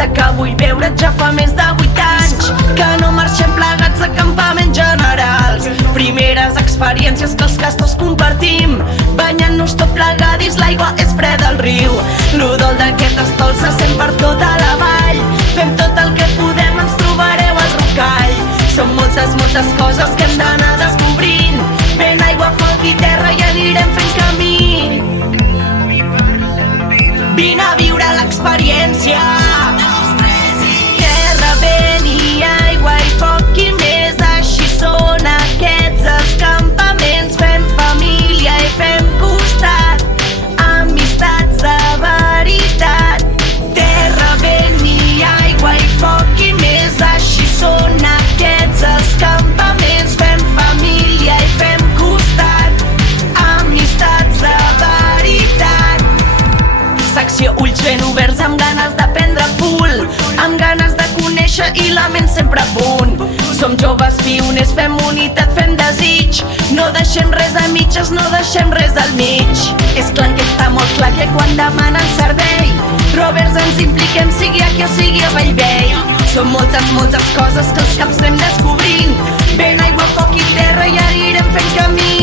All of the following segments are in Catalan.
Data que vull veure't ja fa més de 8 anys que no marxem plegats a campaments generals. Primeres experiències que els castos compartim, banyant-nos tot plegadis, l'aigua és freda al riu. L'odol d'aquest estol se sent per tota la vall. Fem tot el que podem, ens trobareu al Rocall. Són moltes, moltes coses que hem d'anar descobrint. Vent, aigua, foc i terra i anirem fent camí. Vine a viure l'experiència. Terra, vent i aigua i foc i més, així són aquests els campaments. Fem família i fem costat, amistats de veritat. Terra, vent i aigua i foc i més, així són aquests els campaments. Fem família i fem costat, amistats de veritat. Secció ulls ben oberts, amb ganes d'aprendre full, amb ganes de conèixer i la ment sempre a punt. Som joves pioners, fem unitat, fem desig. No deixem res a mitges, no deixem res al mig. És clar que està molt clar que quan demanen servei, Roberts ens impliquem, sigui aquí o sigui a Bellvei. Són moltes, moltes coses que els caps anem descobrint. Vent, aigua, foc i terra i anirem fent camí.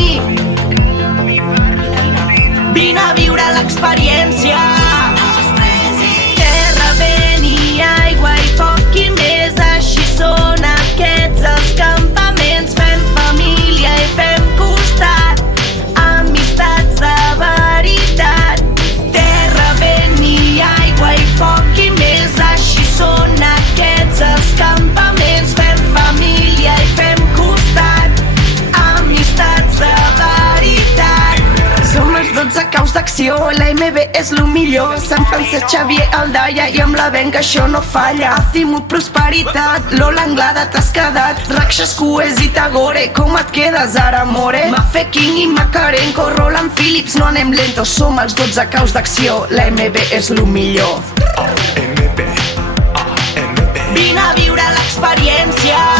Vine a viure l'experiència. Terra, vent i aigua i foc i més, així són aquests els campaments. Fem família i fem costat, amistats de veritat. Terra, vent i aigua i foc i més, així són aquests els campaments. Fem família i fem costat, amistats de veritat. Som els 12 caus d'acció, la MB és lo millor. Sant Francesc Xavier Aldaya i amb la venga això no falla. Azimut prosperitat, Lola Anglada t'has quedat. Rakshas Kues i Tagore, com et quedes ara, more? Mafe King i Makarenko, Roland Phillips, no anem lentos. Som els 12 caus d'acció, la MB és lo millor. MB, MB. Vine a viure l'experiència.